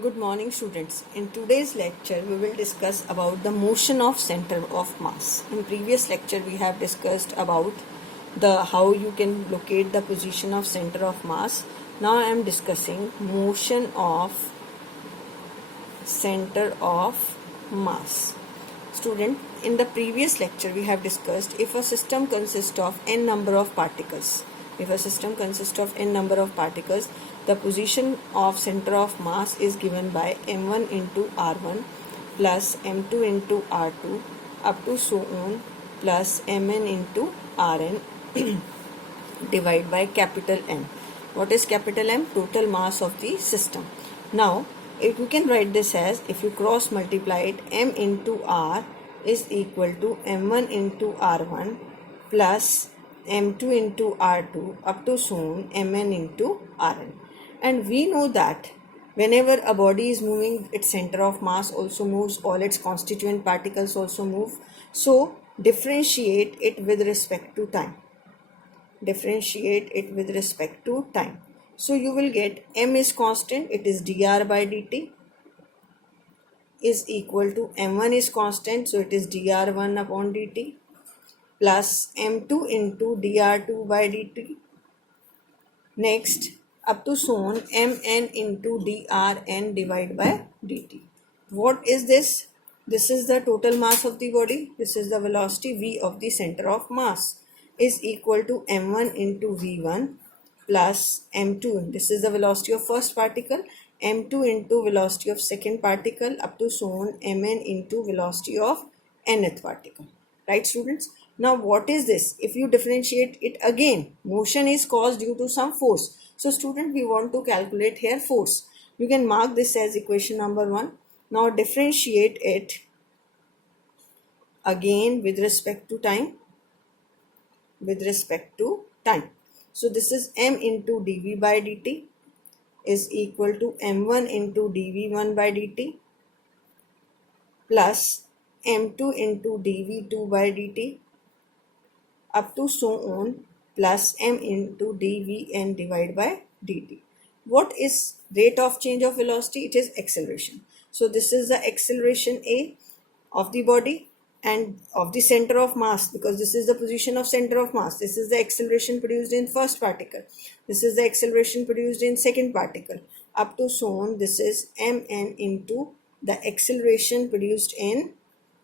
Good morning, students. In today's lecture we will discuss about the motion of center of mass. In previous lecture we have discussed about the how you can locate the position of center of mass. Now I am discussing motion of center of mass. Student, in the previous lecture we have discussed if a system consists of n number of particles. If a system consists of n number of particles, the position of center of mass is given by m1 into r1 plus m2 into r2 up to so on plus mn into rn divided by capital M. What is capital M? Total mass of the system. Now, if you can write this as, if you cross multiply it, m into r is equal to m1 into r1 plus m2 into r2 up to so on mn into rn. And we know that whenever a body is moving, its center of mass also moves, all its constituent particles also move. So differentiate it with respect to time. Differentiate it with respect to time. So you will get m is constant, it is dr by dt is equal to m1 is constant, so it is dr1 upon dt plus m2 into dr2 by dt. Next, up to so on mn into drn divided by dt. What is this? This is the total mass of the body. This is the velocity v of the center of mass is equal to m1 into v1 plus m2. This is the velocity of first particle. m2 into velocity of second particle up to so on mn into velocity of nth particle. Right, students? Now what is this? If you differentiate it again, motion is caused due to some force. So student, we want to calculate here force. You can mark this as equation number 1. Now differentiate it again with respect to time. With respect to time. So this is m into dv by dt is equal to m1 into dv1 by dt plus m2 into dv2 by dt up to so on plus m into dvn divided by dt. What is rate of change of velocity? It is acceleration. So this is the acceleration A of the body and of the center of mass, because this is the position of center of mass. This is the acceleration produced in first particle. This is the acceleration produced in second particle. Up to so on, this is mn into the acceleration produced in,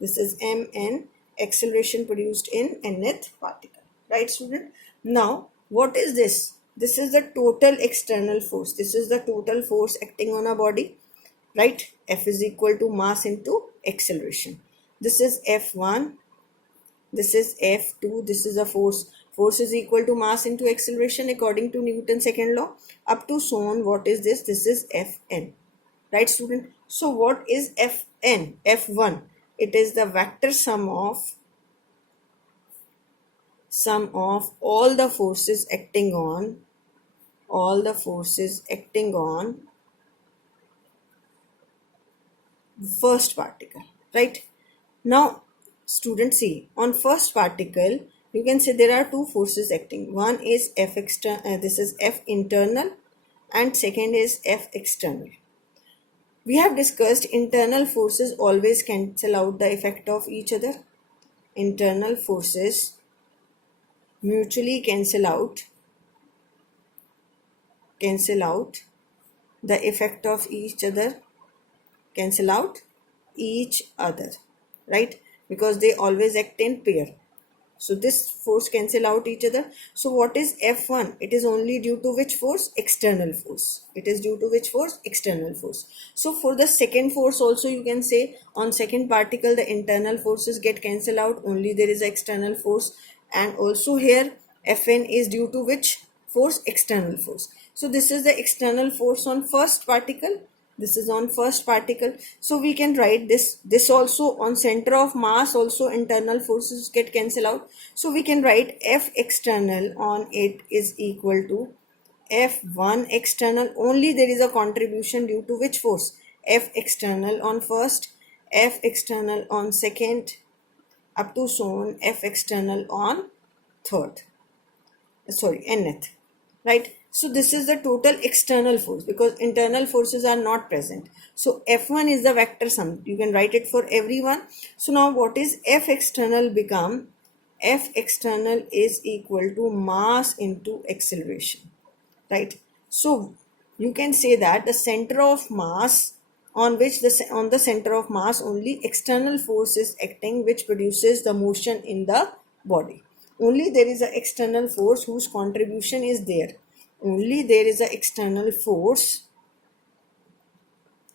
this is mn acceleration produced in nth particle. Right, student? Now, what is this? This is the total external force. This is the total force acting on a body. Right? F is equal to mass into acceleration. This is F1. This is F2. This is a force. Force is equal to mass into acceleration according to Newton's second law. Up to so on, what is this? This is Fn. Right, student? So what is Fn? F1. It is the vector sum of all the forces acting on first particle. Right? Now students, see, on first particle you can say there are two forces acting. One is F external, this is F internal, and second is F external. We have discussed internal forces always cancel out the effect of each other. Internal forces mutually cancel out the effect of each other, right? Because they always act in pair. So this force cancel out each other. So what is F1? It is only due to which force? External force. It is due to which force? External force. So for the second force also you can say on second particle the internal forces get cancel out. Only there is external force. And also here Fn is due to which force? External force. So this is the external force on first particle. This is on first particle. So we can write this also on center of mass also internal forces get cancel out. So we can write F external on it is equal to F1 external. Only there is a contribution due to which force? F external on first, F external on second, up to so on F external on third. Nth. Right? So this is the total external force because internal forces are not present. So F1 is the vector sum. You can write it for everyone. So now what is F external become? F external is equal to mass into acceleration, right? So you can say that the center of mass on which on the center of mass only external force is acting which produces the motion in the body. Only there is an external force whose contribution is there. Only there is an external force.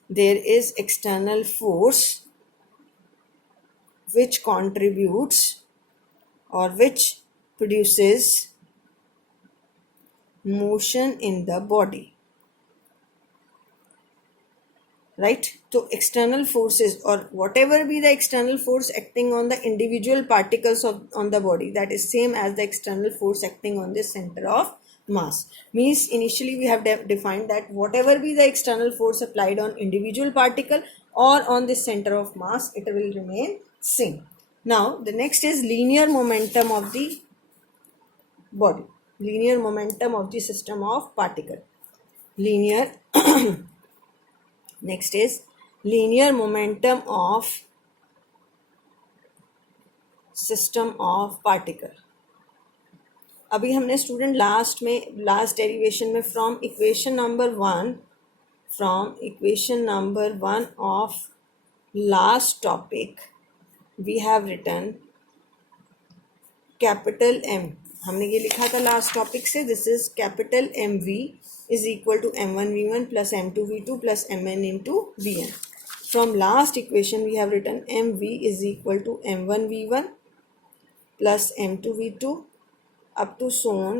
There is external force which contributes or which produces motion in the body. Right? So external forces or whatever be the external force acting on the individual particles on the body, that is same as the external force acting on the center of mass. Means initially we have defined that whatever be the external force applied on individual particle or on the center of mass, it will remain same. Now the next is linear momentum of the body. Linear momentum of the system of particle. Linear Next is linear momentum of system of particle. अभी हमने student last derivation में from equation number one of last topic we have written capital M. हमने ये लिखा था last topic से. This is capital M V is equal to m1v1 plus m2v2 plus mn into vn. From last equation we have written mv is equal to m1v1 plus m2v2 up to so on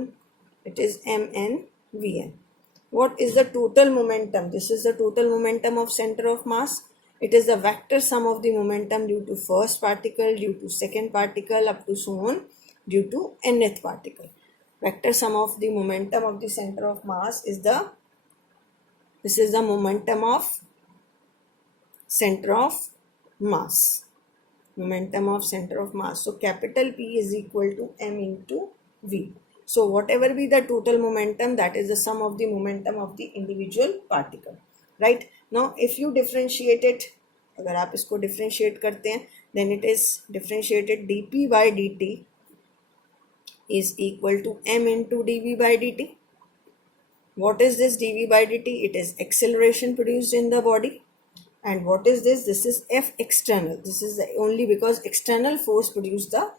it is mn vn. What is the total momentum? This is the total momentum of center of mass. It is the vector sum of the momentum due to first particle, due to second particle, up to so on due to nth particle. Vector sum of the momentum of the center of mass is this is the momentum of center of mass. Momentum of center of mass. So capital P is equal to m into v. So whatever be the total momentum, that is the sum of the momentum of the individual particle. Right? Now if you differentiate it, अगर आप इसको differentiate करते हैं, then it is differentiated dp by dt is equal to m into dv by dt. What is this dv by dt? It is acceleration produced in the body. And what is this? This is F external. This is the only because external force produced the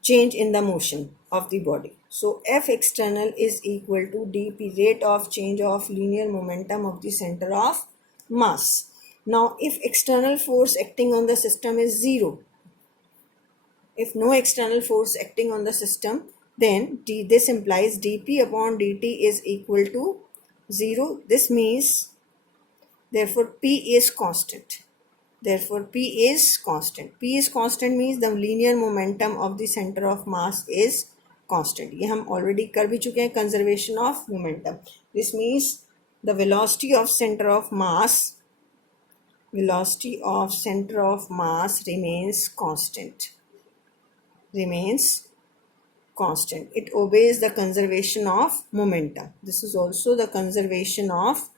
change in the motion of the body. So F external is equal to dp, rate of change of linear momentum of the center of mass. Now if external force acting on the system is zero, if no external force acting on the system, then this implies dp upon dt is equal to 0. This means therefore p is constant. Therefore p is constant. P is constant means the linear momentum of the center of mass is constant. ये हम already कर भी चुके हैं, conservation of momentum. This means the velocity of center of mass remains constant. It obeys the conservation of momentum. This is also the conservation of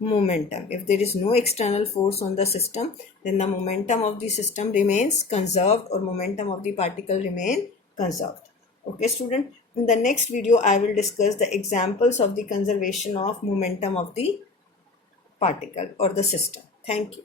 momentum. If there is no external force on the system, then the momentum of the system remains conserved or momentum of the particle remain conserved. Okay student, in the next video I will discuss the examples of the conservation of momentum of the particle or the system. Thank you.